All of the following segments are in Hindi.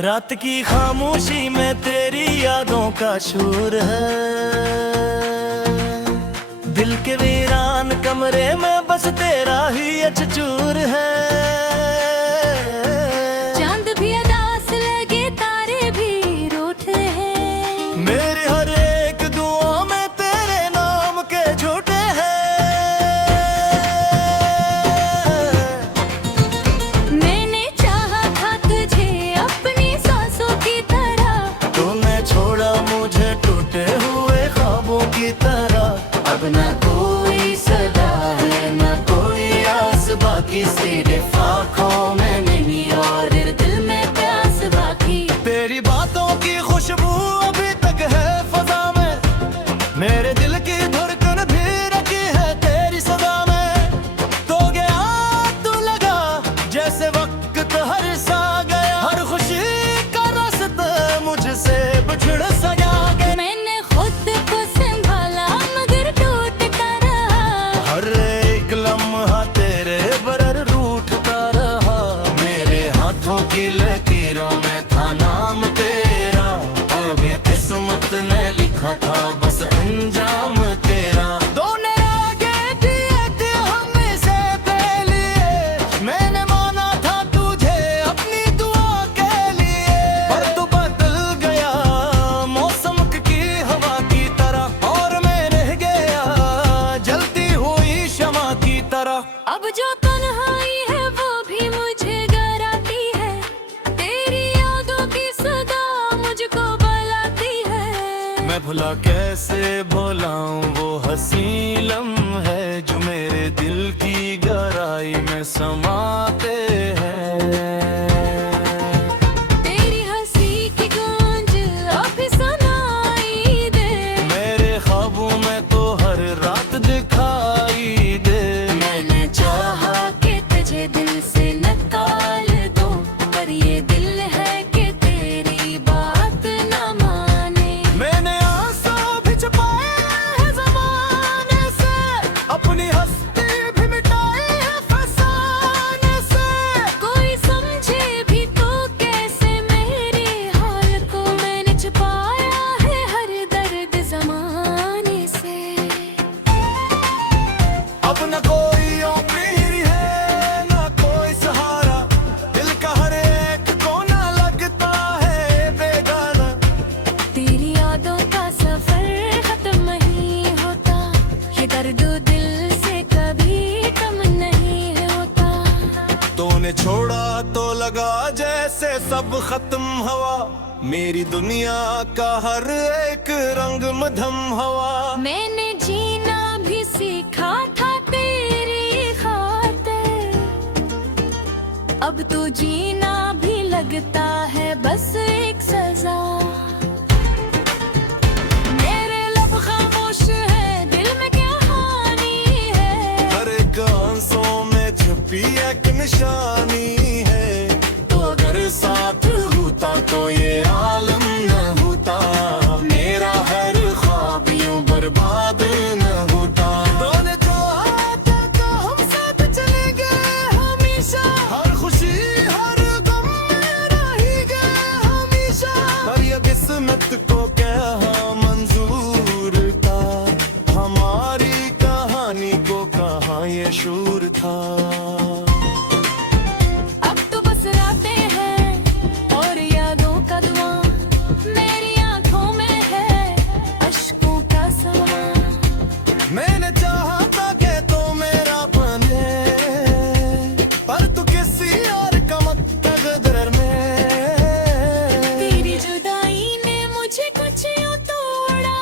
रात की खामोशी में तेरी यादों का शोर है। दिल के वीरान कमरे में बस तेरा ही अचचूर है। चांद भी अदास लगे, तारे भी रूठे हैं। मेरी हर एक दुआ में तेरे नाम के झूठे हैं। मैंने चाहा था तुझे अपनी सांसों की तरह, तूने छोड़ा मुझे टूटे हुए ख्वाबों की तरह। अब न कोई सदा है न कोई आस, बाकी सिर्फ आँखों में नहीं और दिल में प्यास बाकी। तेरी बातों की खुशबू अभी तक है फजा में, मेरे दिल की धड़कन भी रखी है तेरी सदा में। तो गया तू लगा जैसे वक्त हर सा गया, हर खुशी का रास्ता मुझसे बिछड़ सा गया। मैंने खुद को संभाला मगर टूटता रहा, हर एक लम्हा तेरे बरर रूठता रहा। मेरे हाथों की लकीरों में था नाम तेरा, अब ये किस्मत ने लिखा था बस अंजाम तेरा। दोनों आगे दिए थे हमें से पहले, मैंने माना था तुझे अपनी दुआ के लिए। पर तू बदल गया मौसम की हवा की तरह, और मैं रह गया जलती हुई शमा की तरह। अब जो तन्हाई है वो भी मुझे डराती है, तेरी यादों की सदा मुझको बुलाती है। मैं भुला कैसे भुलाऊं वो हंसी लम्हे जो मेरे दिल की गहराई में समाते हैं। तेरी हंसी की गूंज अभी सुनाई दे, मेरे ख्वाबों में तो हर रात दिखाई दे। मैंने चाहा कि तुझे दिल से निकाल दूं, पर ये दिल है कि तेरी बात न माने। मैंने आंसू भी छुपाए हैं ज़माने से, अपनी हस्ती भी मिटाई है फसाने से। कोई समझे भी तो कैसे मेरे हाल को, मैंने छुपाया है हर दर्द जमाने से। अब न कोई उम्मीद है न कोई सहारा, दिल का हर एक कोना लगता है बेगाना। तेरी यादों का सफर खत्म नहीं होता, ये दर्द दिल से कभी कम नहीं होता। तूने छोड़ा तो लगा जैसे सब खत्म हवा, मेरी दुनिया का हर एक रंग मध्यम हवा। मैंने जीना भी सीखा था तेरी खातिर, अब तो जीना भी लगता है बस एक सजा। मेरे लब खामोश है, दिल में क्या हानि है, हर एक आंसू में छुपी एक निशानी है। तो अगर साथ होता तो ये आलम न होता, मेरा हर ख्वाब यूं बर्बाद न होता। दोनों जो हाथ तो हम साथ चलेंगे हमेशा, हर खुशी हर गम में रहेंगे हमेशा। पर ये किस्मत को क्या मंजूर था, हमारी कहानी को कहाँ ये शूर था। अब तो बस रातें हैं और यादों का धुआं, मेरी आंखों में है अश्कों का समा। मैंने चाहा था कि तो मेरा बने, पर तू किसी और का मुक़द्दर में। तेरी जुदाई ने मुझे कुछ यूं तोड़ा,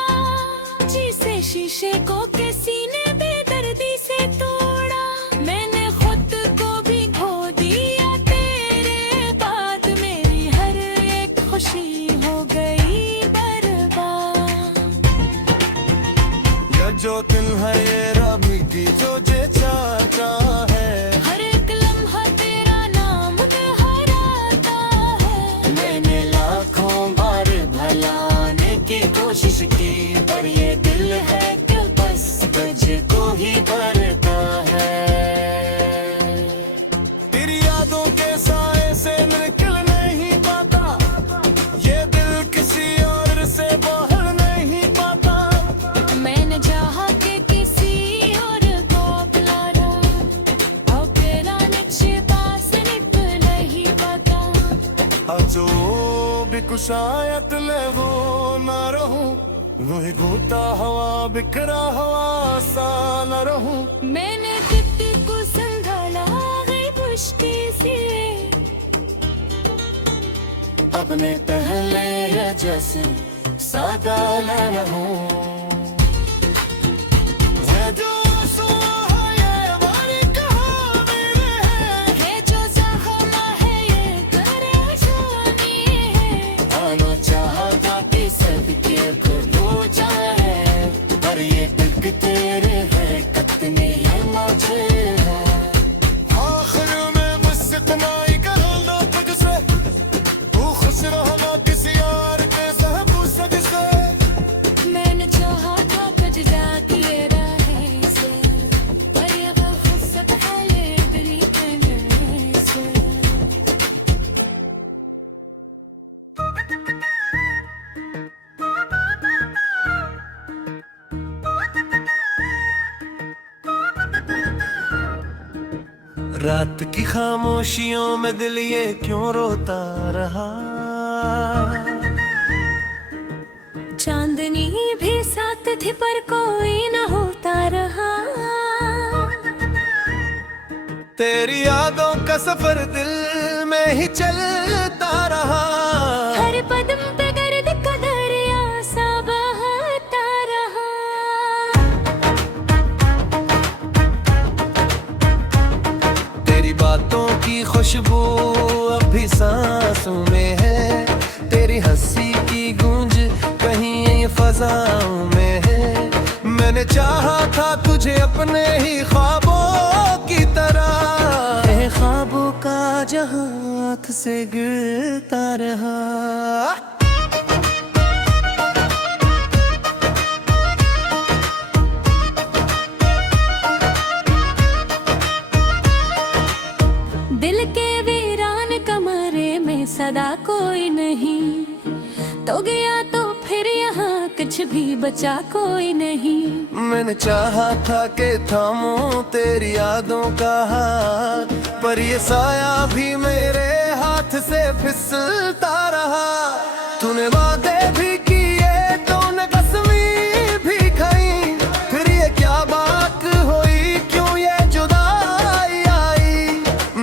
जिसे शीशे को किसी ने बेदर्दी से तोड़ा। मैंने खुद को भी खो दिया तेरे बाद, मेरी हर एक खुशी हो गई बर्बाद। या जो दिल है ये रब की जो जे चाहता है, हर एक लम्हा तेरा नाम दोहराता है। मैंने लाखों बार भलाने की कोशिश की, पर ये दिल है कि बस तुझको ही भरता है। तेरी यादों के साए से निकल नहीं पाता, एक शायद ले वो ना रहूं, वही घूमता हवा बिखरा हवा सा न रहूं। मैंने तित्ती को संभाला है मुश्किल से, अपने पहले जैसे सादा न रहूं। है जो सुआ है ये हमारी कहानी है जो ज़ख्म है ये परेशानी है। आना चाहता कि सबके खुलू जाए, पर ये दिल तेरे है कितने ये मुझे है। आखिर में मुझसे तनाई कर लो तुझसे, तू खुश रहना किसी यार के सहबू सद से। मैंने चाहा था तुझ जाती रहे से, पर ये खुद है ये दिल कहने से। रात की खामोशियों में दिल ये क्यों रोता रहा। चांदनी भी साथ थी पर कोई न होता रहा। तेरी यादों का सफर दिल में ही चलता रहा। हर कदम पे गर्द का दरिया सा बहता रहा। तेरी बातों की खुशबू अब भी सांसों में है, तेरी हंसी की गूंज कहीं फजाओं में है। मैंने चाहा था तुझे अपने ही ख्वाबों की तरह, ये ख्वाबों का जहां हाथ से गिरता रहा। दिल के वीरान कमरे में सदा कोई नहीं, तो गया तो फिर यहाँ कुछ भी बचा कोई नहीं। मैंने चाहा था कि थामूं तेरी यादों का हाथ, पर ये साया भी मेरे हाथ से फिसलता रहा। तूने वादे भी किए, तूने कसमें भी खाई, फिर ये क्या बात हुई, क्यों ये जुदाई आई।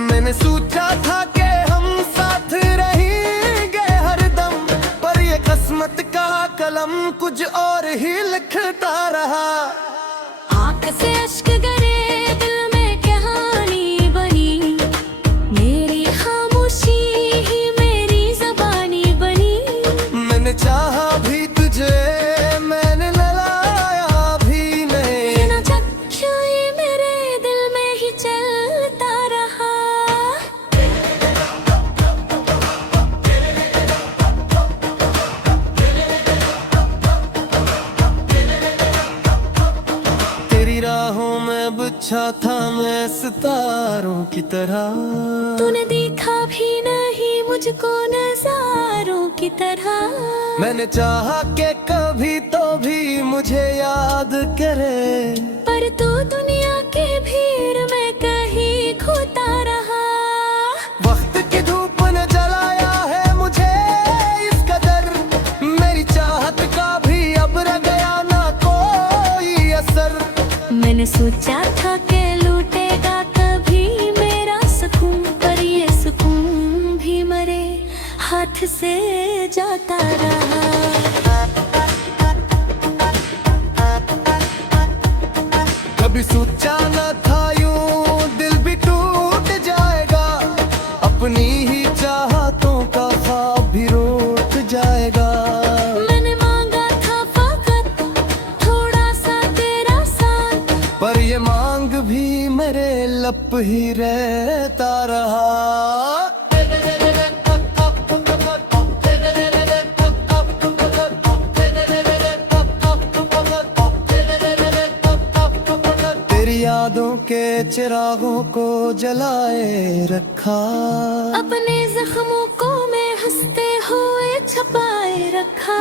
मैंने सोचा था कि हम साथ रहेंगे हरदम, पर ये किस्मत का कलम कुछ और ही लिखता रहा। आँख से अश्क गिरे दिल में कहानी बनी, मेरी खामोशी ही मेरी ज़बानी बनी। मैंने चाहा भी तुझे, मैंने ललाया भी नहीं। ना जब क्यों ये मेरे दिल में ही चलता रहा। तेरी राहों में बिछा था मैं सितारों की तरह, तूने देखा भी नहीं मुझको नजारों की तरह। मैंने चाहा कि कभी तो भी मुझे याद करे, पर तू दुनिया की भीड़ में कहीं खोता रहा। वक्त की धूप ने जलाया है मुझे इस कदर, मेरी चाहत का भी अब रह गया ना कोई असर। मैंने सोचा था कि लूटेगा कभी मेरा सुकून, पर ये सुकून भी मरे हाथ से जाता रहा। कभी सोचा न था यूं दिल भी टूट जाएगा, अपनी ही चाहतों का ख्वाब भी रोट जाएगा। मैंने मांगा था फकत थोड़ा सा तेरा साथ, पर ये मांग भी मेरे लप ही रहता रहा। तेरी यादों के चिरागों को जलाए रखा, अपने जख्मों को मैं हंसते हुए छुपाए रखा।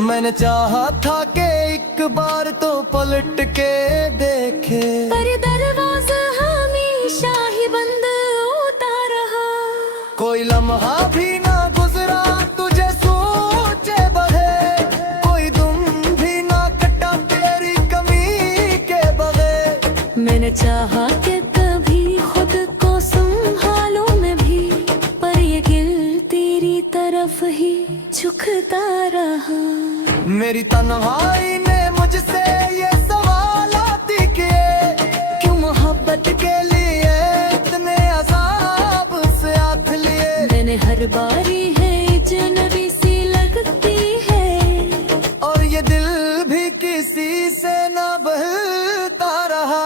मैंने चाहा था कि एक बार तो पलट के देखे, पर दरवाजा हमेशा ही बंद होता रहा। कोई लम्हा भी ना गुजरा तुझे चाहा कि कभी खुद को संभालूं मैं भी, पर ये दिल तेरी तरफ ही झुकता रहा। मेरी तन्हाई ने मुझसे ये सवालात किए, क्यों मोहब्बत के लिए इतने अज़ाब से हाथ लिए। मैंने हर बारी है अजनबी सी लगती है, और ये दिल भी किसी से ना बहता रहा।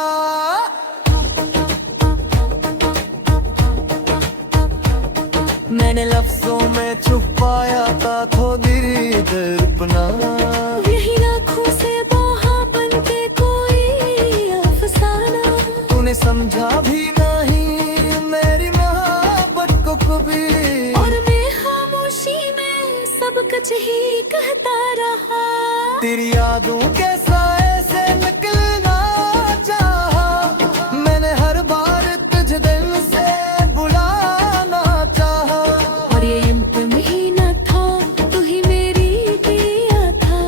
मैंने लफ्जों में छुपाया था थोड़ी दर्पना, यही आँखों से बहा बन के कोई अफसाना। तूने समझा भी नहीं मेरी मोहब्बत को कभी, और मैं खामोशी में सब कुछ ही कहता रहा। तेरी यादों के साए से निकलना चाहा, मैंने हर बार तुझे दिल से बुलाना चाहा। और ये इम्तिहान ही न था, तू ही मेरी दिया था,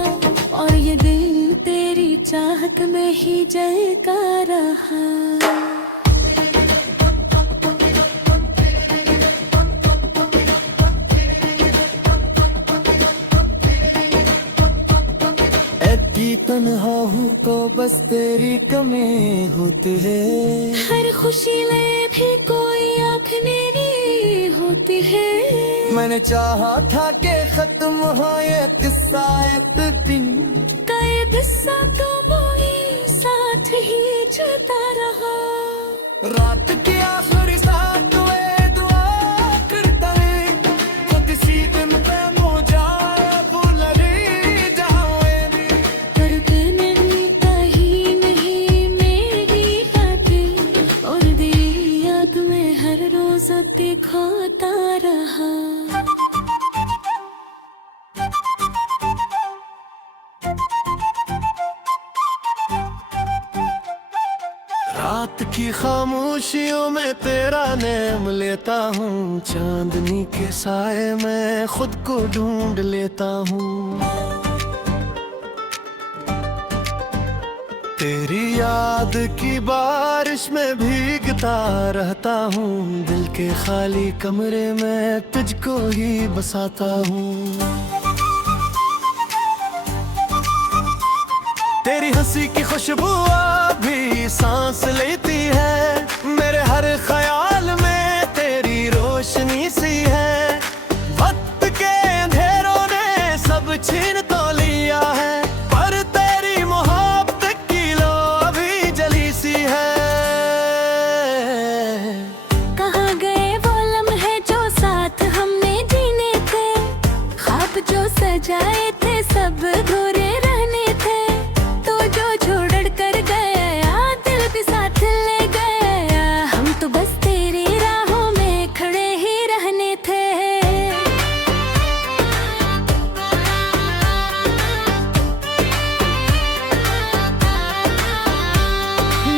और ये दिल तेरी चाहत में ही जलता रहा। ऐसी तन्हा हूँ तो बस तेरी कमी होती है, हर खुशी में भी कोई आँखने नहीं होती है। मैंने चाहा था कि खत्म हो ये किस्सा एक दिन, कई किस्सा तो वही साथ ही चलता रहा। रात की आखिरी साथ में दुआ करता है, तो किसी दिन पे मुझे भूल ही जाओगे। पर मैंने कहीं नहीं मेरी खातिर, और तेरी याद में हर रोज दिखाता रहा। रात की खामोशियों में तेरा नाम लेता हूँ, चांदनी के साए में खुद को ढूंढ लेता हूँ। तेरी याद की बारिश में भीगता रहता हूँ, दिल के खाली कमरे में तुझको ही बसाता हूँ। तेरी हंसी की खुशबू भी सांस लेती है, मेरे हर ख्याल में तेरी रोशनी सी है। वक्त के अंधेरों ने सब छीन तो लिया है, पर तेरी मोहब्बत की लो अभी जली सी है। कहाँ गए वो लम्हे जो साथ हमने जीने थे, ख्वाब जो सजाए थे सब अधूरे रहने थे। तो जो छोड़ कर गया दिल भी साथ ले गया, हम तो बस तेरी राहों में खड़े ही रहने थे।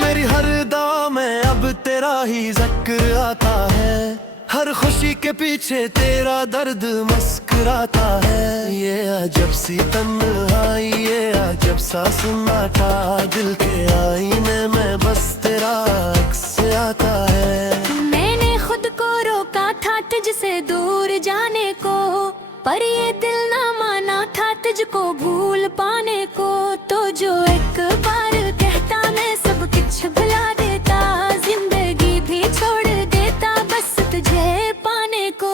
मेरी हर दुआ में अब तेरा ही जिक्र आता है, हर खुशी के पीछे तेरा दर्द मुस्कुराता है। ये अजब सी तन्हाई, ये अजब सा सन्नाटा, दिल के आईने में बस तेरा अक्स आता है। मैंने खुद को रोका था तुझसे दूर जाने को, पर ये दिल ना माना था तुझको भूल पाने को। तो जो एक बार कहता मैं सब कुछ भुला देता, जिंदगी भी छोड़ देता बस तुझे पाने को।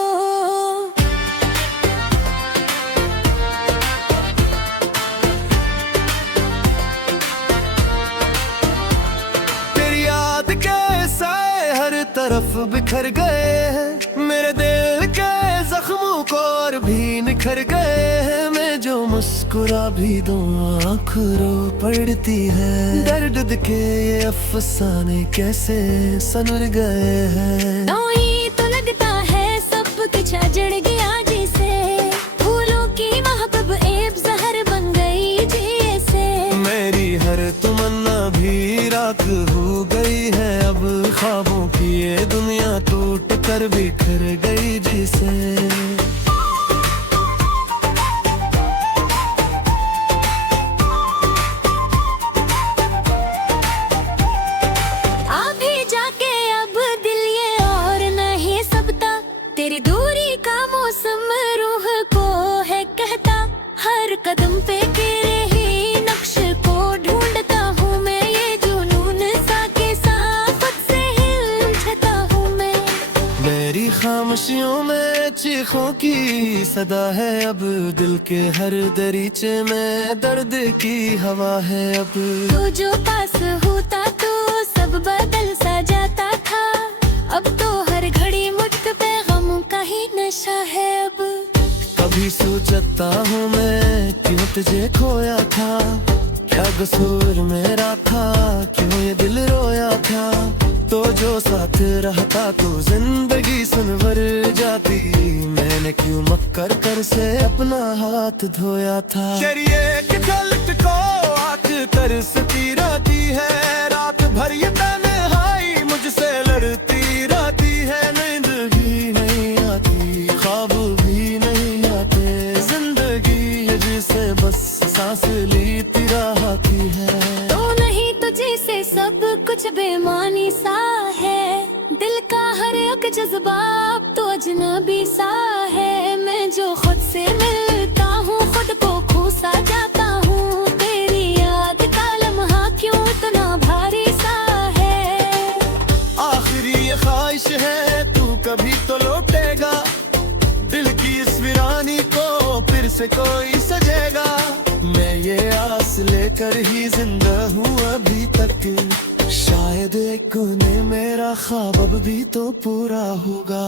तेरी याद के साए हर तरफ बिखर गए हैं, मेरे दिल के जख्मों को और भी निखर गए हैं। मैं जो मुस्कुरा भी दूं आँख रो पड़ती है, दर्द के ये अफसाने कैसे सनर गए हैं। तो ही तो लगता है सब कुछ अजड़ गया जैसे, फूलों की महकब ऐब जहर बन गई जैसे। मेरी हर तमन्ना भी राख हो गई है, अब ख्वाबों की ये दुनिया टूट कर बिखर गई जैसे। तेरी दूरी का मौसम रूह को है कहता, हर कदम पे तेरे ही नक्श को ढूंढता हूँ मैं, ये जुनून सा के साथ खुद से हिल जाता हूँ मैं। मेरी खामोशियों में चीखों की सदा है अब, दिल के हर दरीचे में दर्द की हवा है अब। तू जो पास होता तो सब बदल सा जाता था, अब तो हर घड़ी मुझ पे गम का ही नशा है अब। कभी सोचता हूँ मैं क्यों तुझे खोया था, क्या कसूर मेरा था, क्यों ये दिल रोया था। तो जो साथ रहता तो जिंदगी सुनवर जाती, मैंने क्यों मक्कर कर से अपना हाथ धोया था। तेरी एक झलक को आँख तरसती रहती है, रात भर ये तन्हाई मुझसे लड़ती रहती है। नींद भी नहीं आती, ख्वाब भी नहीं आते, जिंदगी है जिसे बस सांस लेती रहती है। तो नहीं तुझे से सब कुछ बेमानी सा है, दिल का हर एक जज्बा अब तो अजनबी सा है। मैं जो खुद से मिलता हूँ खुद को खो सा जाता हूँ, तेरी याद का लम्हा क्यों इतना भारी सा है। आखिरी ये ख्वाहिश है तू कभी तो लौटेगा, दिल की इस वीरानी को फिर से कोई सजेगा। मैं ये आस लेकर ही जिंदा हूँ अभी तक, शायद एक ने मेरा ख्वाब अब भी तो पूरा होगा।